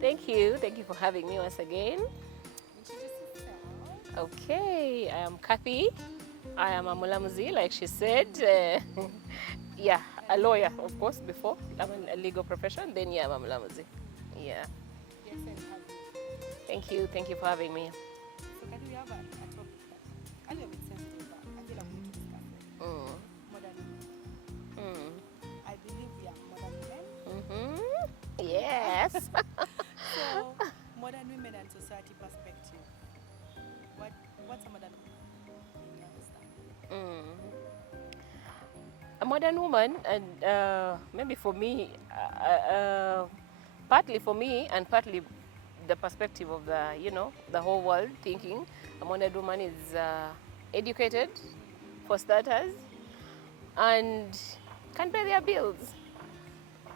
Thank you. Thank you for having me once again. Okay, I am Kathy. I am a Mulamuzi, like she said. Yeah, a lawyer, of course, before. I'm in a legal profession, then yeah, I'm a Mulamuzi. Yeah. Thank you. Thank you for having me. So can we have a topic that a little bit sensitive, but I feel like we need to discuss it. Mm. Modern women. Mm. I believe we are modern women. Mm-hmm. Yes. So modern women and society perspective. What's a modern woman in your understanding? Mm. A modern woman, and maybe for me, partly for me, and partly the perspective of the whole world thinking. A modern woman is educated, for starters, and can pay their bills.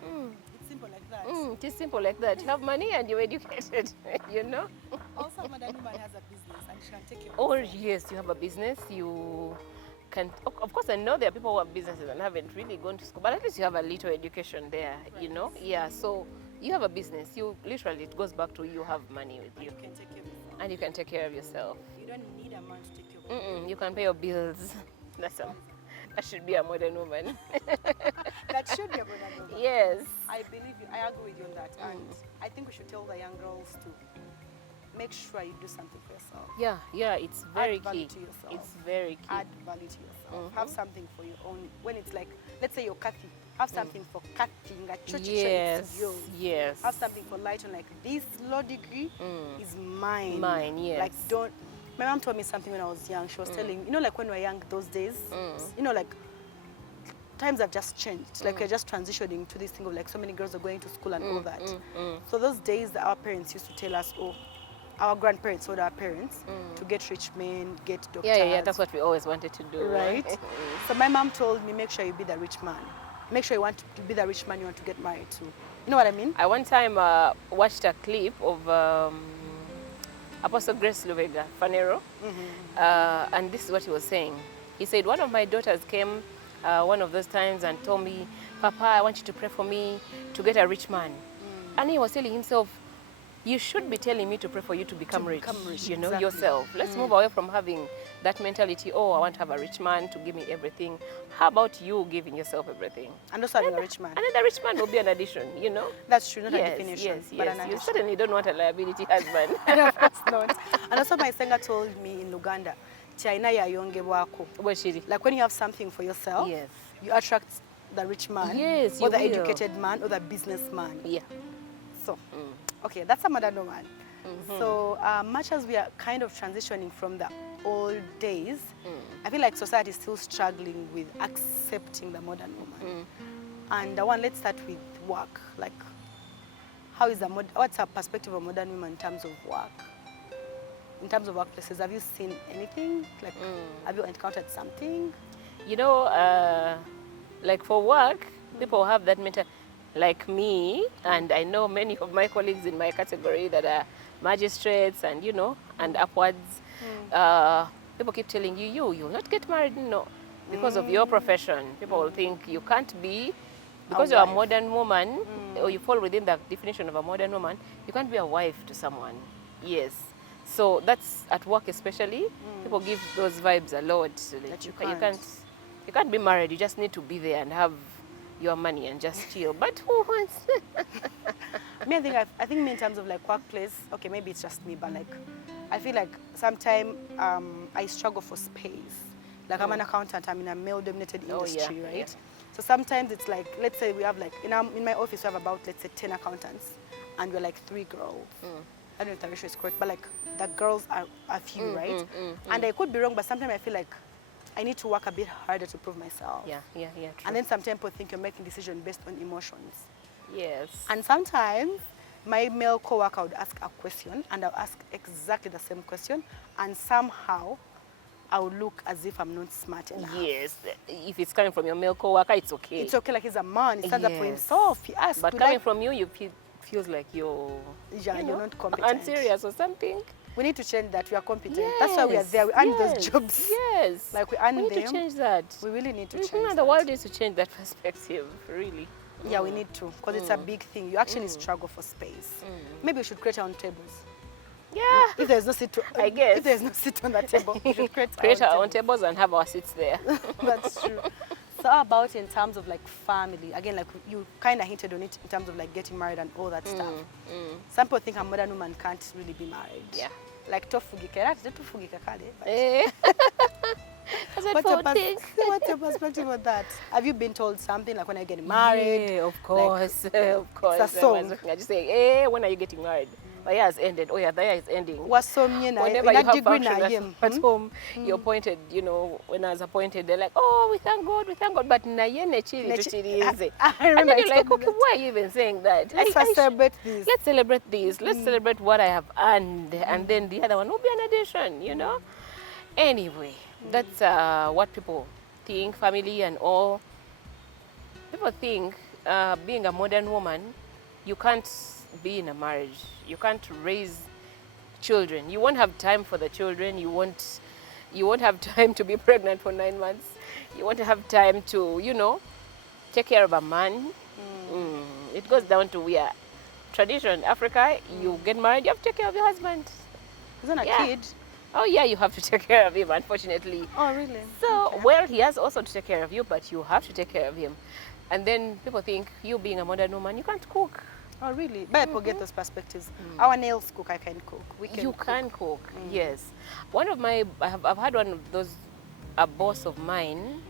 It's simple like that. It is simple like that. You have money and you're educated, you know. Also, a modern woman has a business and she can take care of Or herself. yes, you have a business. You can, of course, I know there are people who have businesses and haven't really gone to school, but at least you have a little education there, you know. Yeah, so you have a business. You literally, it goes back to you have money with you, You can take care of yourself. and you can take care of yourself. You don't need a man to take care of you. You can pay your bills. That should be a modern woman. That should be a modern woman. Yes. I believe you. I agree with you on that. And I think we should tell the young girls to make sure you do something for yourself. Yeah, it's very Add value key. to yourself. It's very key. Add value to yourself. Have something for your own. When it's like, let's say you're Kathy, have something for Kathy. Yes, yes. Have something for Lighton. Like this law degree is mine. Mine, yes. Like don't. My mom told me something when I was young. She was telling, like when we were young those days, like times have just changed. Like we're just transitioning to this thing of like so many girls are going to school and all that. So those days that our parents used to tell us, our grandparents told our parents to get rich men, get doctors. Yeah, that's what we always wanted to do. Right? So my mom told me, make sure you be the rich man. Make sure you want to be the rich man you want to get married to. You know what I mean? I one time watched a clip of Apostle Grace Luvega, Fanero, and this is what he was saying. He said, one of my daughters came one of those times and told me, Papa, I want you to pray for me to get a rich man. And he was telling himself, you should be telling me to pray for you to become rich, you know, exactly. yourself. Let's move away from having that mentality, I want to have a rich man to give me everything. How about you giving yourself everything? And also having a rich man. And then the rich man will be an addition, you know? That's true, not a Yes, definition, yes, but yes. an You addition. certainly don't want a liability husband. Of course not. And also my singer told me in Uganda, China ya yonge wako. Like when you have something for yourself, Yes. you attract the rich man, Yes, or you the will. educated man, or the businessman. Yeah. So, okay, that's a modern woman. So much as we are kind of transitioning from the old days, I feel like society is still struggling with accepting the modern woman. And let's start with work. Like, what's our perspective of modern women in terms of work? In terms of workplaces, have you seen anything? Like, have you encountered something? You know, like for work, people have that mental, like me, and I know many of my colleagues in my category that are magistrates and, and upwards. People keep telling you'll not get married, no, because of your profession. People will think you can't be, because you're a modern woman, or you fall within the definition of a modern woman, you can't be a wife to someone. Yes. So that's at work especially. People give those vibes a lot. That you can't be married. You just need to be there and have your money and just chill. But who wants? I think me in terms of like workplace, okay, maybe it's just me, but like I feel like sometimes I struggle for space. Like I'm an accountant, I'm in a male-dominated industry, right? Yeah. So sometimes it's like, let's say we have like, in my office we have about, let's say 10 accountants, and we're like 3 girls. I don't know if the ratio is correct, but like the girls are a few, right? And I could be wrong, but sometimes I feel like I need to work a bit harder to prove myself. Yeah, true. And then sometimes people think you're making decisions based on emotions. Yes. And sometimes my male coworker would ask a question and I'll ask exactly the same question, and somehow I would look as if I'm not smart enough. Yes. If it's coming from your male coworker, it's okay. It's okay, like he's a man, he stands up for himself, he asks. But coming from you, feels like you're not competent. Unserious or something. We need to change that. We are competent. Yes, That's why we are there. We earn those jobs. Yes. Like we earn We need them. to change that. We really need to change And that. the world needs to change that perspective, really. Yeah, we need to, because it's a big thing. You actually struggle for space. Maybe we should create our own tables. Yeah. If there's no seat, I guess. if there's no seat on that table, we should Create our own tables. tables and have our seats there. That's true. So how about in terms of like family? Again, like you kind of hinted on it in terms of like getting married and all that stuff. Some people think a modern woman can't really be married. Yeah. Like tofugika, right? Tofugika kale. Eh. What's your perspective on that? Have you been told something like when are you getting married? Yeah, of course, of course. It's a song. I just say, when are you getting married? My year has ended. Oh yeah, the year is ending. Whenever you have functions at home, you're appointed, you know, when I was appointed, they're like, oh, we thank God, but na ye nechiri tuchirize. And then you're like, okay, why are you even saying that? Let's celebrate this. Let's celebrate this. Let's celebrate what I have earned. And then the other one will be an addition, you know? Anyway, that's what people think, family and all. People think being a modern woman, you can't be in a marriage. You can't raise children. You won't have time for the children. You won't have time to be pregnant for 9 months. You won't have time to, you know, take care of a man. It goes down to where tradition, Africa, you get married, you have to take care of your husband. Isn't a Yeah. kid? Oh yeah, you have to take care of him, unfortunately. Oh, really? So, Okay. well, he has also to take care of you, but you have to take care of him. And then people think you being a modern woman, you can't cook. Oh, really? But I forget those perspectives. Our nails cook, I can cook. We can You cook. can cook, yes. One of my, I've had one of those, a boss of mine,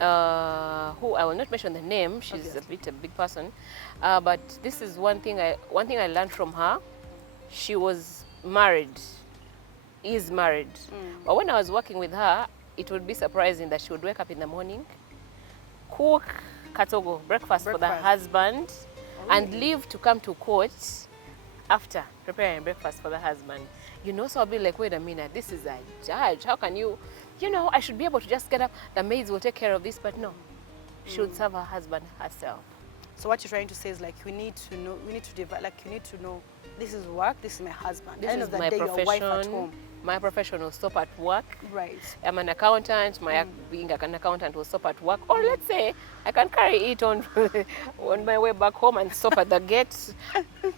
who I will not mention the name. She's a big person, but this is one thing I learned from her. She was married, is married, but when I was working with her, it would be surprising that she would wake up in the morning, cook katogo, breakfast for the husband, and leave to come to court after preparing breakfast for the husband. You know, so I'll be like, wait a minute, this is a judge. How can you, you know, I should be able to just get up, the maids will take care of this, but no. She would serve her husband herself. So what you're trying to say is like we need to know, we need to divide, like you need to know this is work, this is my husband. This End is of the my day, your wife at profession. home. My profession will stop at work. Right. I'm an accountant. My being an accountant will stop at work. Or let's say I can carry it on on my way back home and stop at the gate.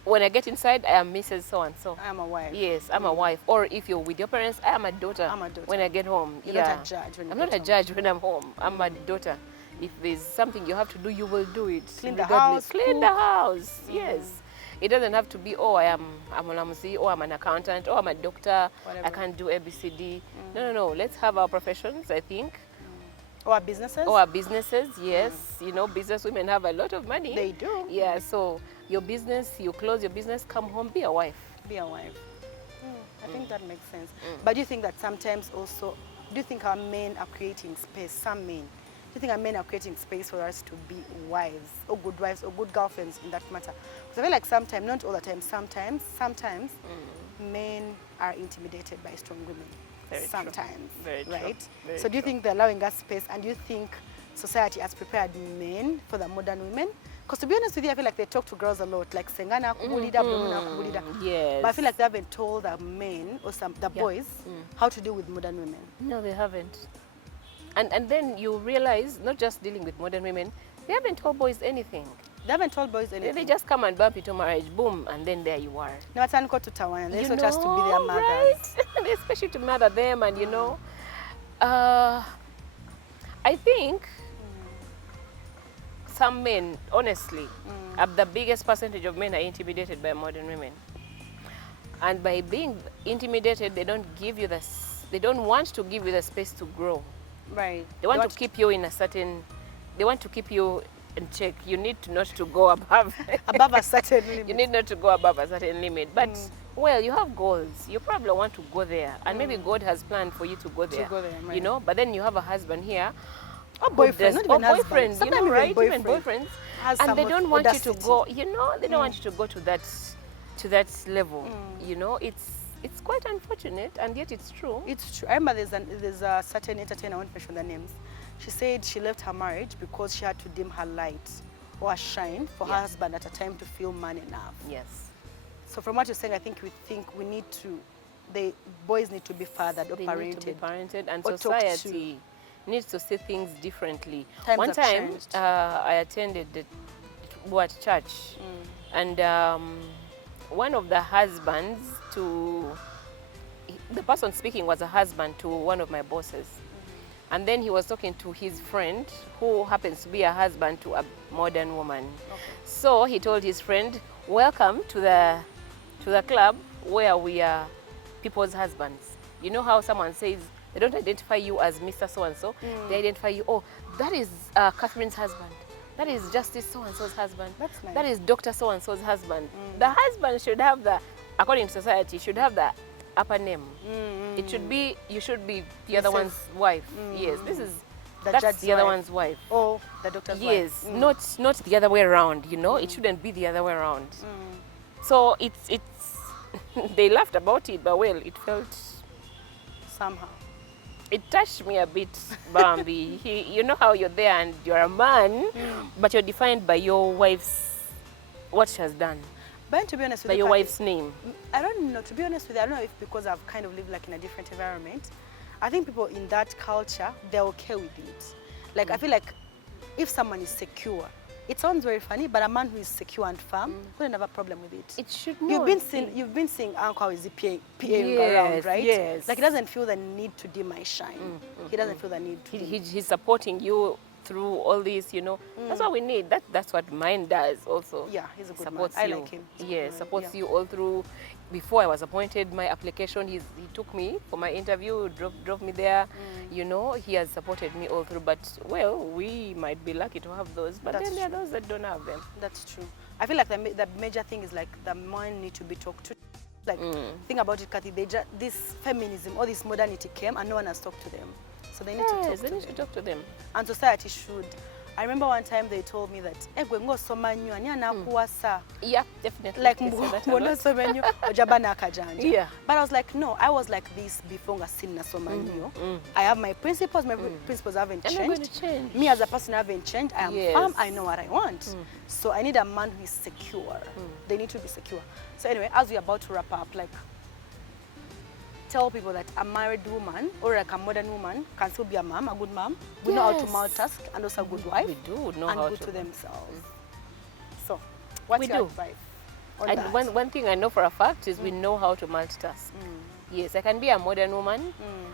When I get inside, I am Mrs. So and so. I am a wife. Yes, I'm a wife. Or if you're with your parents, I am a daughter. I'm a daughter. When I get home. You're not a judge when you I'm get not a home. judge when I'm home. I'm a daughter. If there's something you have to do, you will do it. Clean the regardless. house, Clean the cook. house. Yes. It doesn't have to be, oh, I'm an MC, or I'm an accountant, or I'm a doctor, Whatever. I can't do ABCD. No. Let's have our professions, I think. Or businesses? Or our businesses, yes. You know, business women have a lot of money. They do. Yeah, so your business, you close your business, come home, be a wife. Be a wife. I think that makes sense. But do you think that sometimes also, do you think our men are creating space, some men, do you think our men are creating space for us to be wives or good girlfriends in that matter? Because I feel like sometimes, not all the time, sometimes men are intimidated by strong women. Very true. Sometimes, Very true. right? Very So do you true. think they're allowing us space, and do you think society has prepared men for the modern women? Because to be honest with you, I feel like they talk to girls a lot, like Sengana kubulida, Blumuna kubulida. Yes. But I feel like they haven't told the men or the boys how to deal with modern women. No, they haven't. And then you realize, not just dealing with modern women, they haven't told boys anything. They haven't told boys anything. They just come and bump into marriage, boom, and then there you are. Never turn to Tawana. They You expect us to be their know, mothers. right? They expect you to mother them, and you know, I think some men, honestly, the biggest percentage of men are intimidated by modern women, and by being intimidated, they don't give you they don't want to give you the space to grow. Right. They want to keep you in a certain. They want to keep you in check. You need to not to go above. above a certain limit. You need not to go above a certain limit. But well, you have goals. You probably want to go there, and maybe God has planned for you to go there. right. You know. But then you have a husband here. Or boyfriend, not even husband. boyfriend. You Sometimes know, even right? Even boyfriend boyfriends. has And they some don't want you audacity. to go. You know, they don't want you to go to that level. You know, it's quite unfortunate, and yet it's true. It's true. I remember there's a certain entertainer, I won't mention the names. She said she left her marriage because she had to dim her light or her shine for her Yes. husband at a time to feel man enough. Yes. So from what you're saying, I think we need to, the boys need to be fathered or They parented. need to be parented, and or talked society needs to see things differently. Times One have time, changed. I attended were at church, and one of the husbands the person speaking was a husband to one of my bosses. And then he was talking to his friend who happens to be a husband to a modern woman. Okay. So he told his friend, welcome to the club where we are people's husbands. You know how someone says they don't identify you as Mr. So-and-so, they identify you, oh, that is Catherine's husband. That is Justice so-and-so's husband. That's nice. That is Dr. so-and-so's husband. The husband should have according to society, should have the upper name. It should be, you should be the other one's wife. Yes, that's the other one's wife. Oh, the doctor's Yes, wife. not the other way around, you know, it shouldn't be the other way around. So it's they laughed about it, but well, it felt, Somehow. it touched me a bit, Bambi. You know how you're there and you're a man, but you're defined by your wife's, what she has done, But to be honest with by you, your Kathy, wife's name. I don't know. To be honest with you, I don't know if because I've kind of lived like in a different environment. I think people in that culture, they're okay with it. Like I feel like if someone is secure, it sounds very funny, but a man who is secure and firm wouldn't have a problem with it. It should You've not been seeing Uncle is PAing Yes, around, right? yes. Like he doesn't feel the need to dim my shine. He doesn't feel the need to. He's supporting you through all this, you know. That's what we need. That's what mine does also. Yeah, he's a good Supports man. I you. like him. He's a good Yeah, man. supports Yeah. you all through. Before I was appointed, my application, he took me for my interview, drove me there. You know, he has supported me all through. But well, we might be lucky to have those, but That's then there are true. those that don't have them. That's true. I feel like the major thing is like the men need to be talked to. Like, think about it, Kathy. This feminism or this modernity came and no one has talked to them. So they need to Yes, talk they to need to them. talk to them. And society should. I remember one time they told me that, Yeah, definitely. like They say that a mbona lot. soma nnyo ojaba n'akajanja. Yeah. But I was like, no, I was like this before nga sinna soma nnyo. I have my principles. My principles haven't They're not going changed. to change. Me as a person, I haven't changed. I am Yes. firm. I know what I want. So I need a man who is secure. They need to be secure. So anyway, as we're about to wrap up, like, tell people that a married woman or like a modern woman can still be a mom, a good mom. We know how to Yes. multitask and also a good wife. We do know and how good to. to themselves. So, what's We your do. advice on And that? one thing I know for a fact is we know how to multitask. Yes, I can be a modern woman.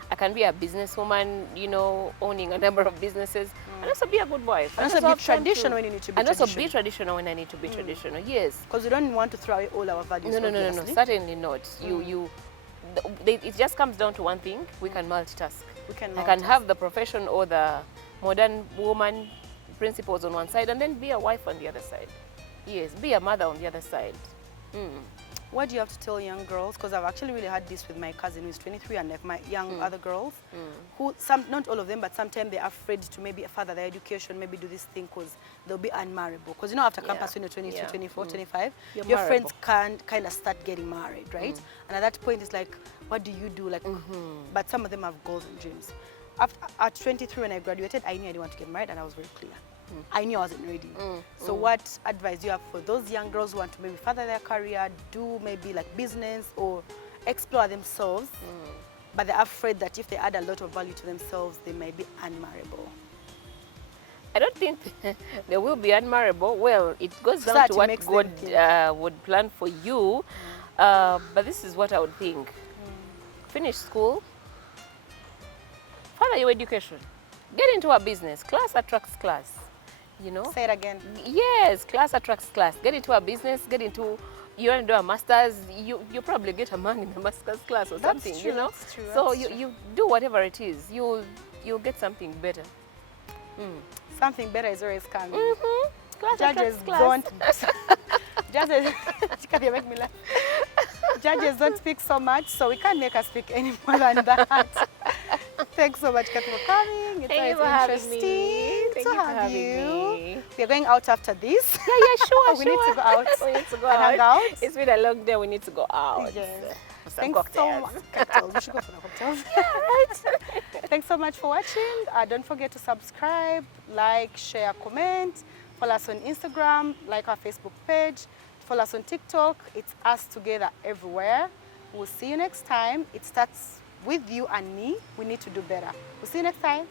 I can be a businesswoman, you know, owning a number of businesses, and also be a good wife. And also be have time traditional when you need to be and also be traditional. traditional when I need to be traditional. Yes. Because we don't want to throw away all our values. No, obviously. certainly not. It just comes down to one thing: we can multitask. We can I can multitask. have the profession or the modern woman principles on one side, and then be a wife on the other side. Yes, be a mother on the other side. What do you have to tell young girls? Because I've actually really had this with my cousin who's 23 and like my young other girls who, not all of them, but sometimes they're afraid to maybe further their education, maybe do this thing because they'll be unmarriageable. Because you know after campus when you're 22, Yeah. 24, 25, You're your friends marriageable. can kind of start getting married, right? And at that point it's like, what do you do? Like, but some of them have goals and dreams. At 23 when I graduated, I knew I didn't want to get married and I was very clear. I knew I wasn't ready. So what advice do you have for those young girls who want to maybe further their career, do maybe like business or explore themselves, but they're afraid that if they add a lot of value to themselves, they might be unmarriable? I don't think they will be unmarriable. Well, it goes down Society to what makes them God think. would plan for you. But this is what I would think. Finish school, further your education, get into a business. Class attracts class, you know? Say it again. Yes, class attracts class. Get into a business, you want to do a master's, you probably get a man in the master's class or That's something, true, you know? that's true, So that's true. you do whatever it is, you'll get something better. Something better is always coming. Class Judges attracts class. don't. Judges, you make me laugh. Judges don't speak so much, so we can't make her speak any more than that. Thanks so much, Kathy, for coming. It's Thank you always for having interesting me. Thank to you for have having you. me. We are going out after this. Yeah, sure, We need to go out We need to go and hang out. out. It's been a long day. We need to go out. Yes. For some Thanks cocktails. so much. Cocktails. We should go for the cocktails. Thanks so much for watching. Don't forget to subscribe, like, share, comment. Follow us on Instagram, like our Facebook page. Follow us on TikTok. It's us together everywhere. We'll see you next time. It starts with you and me. We need to do better. We'll see you next time.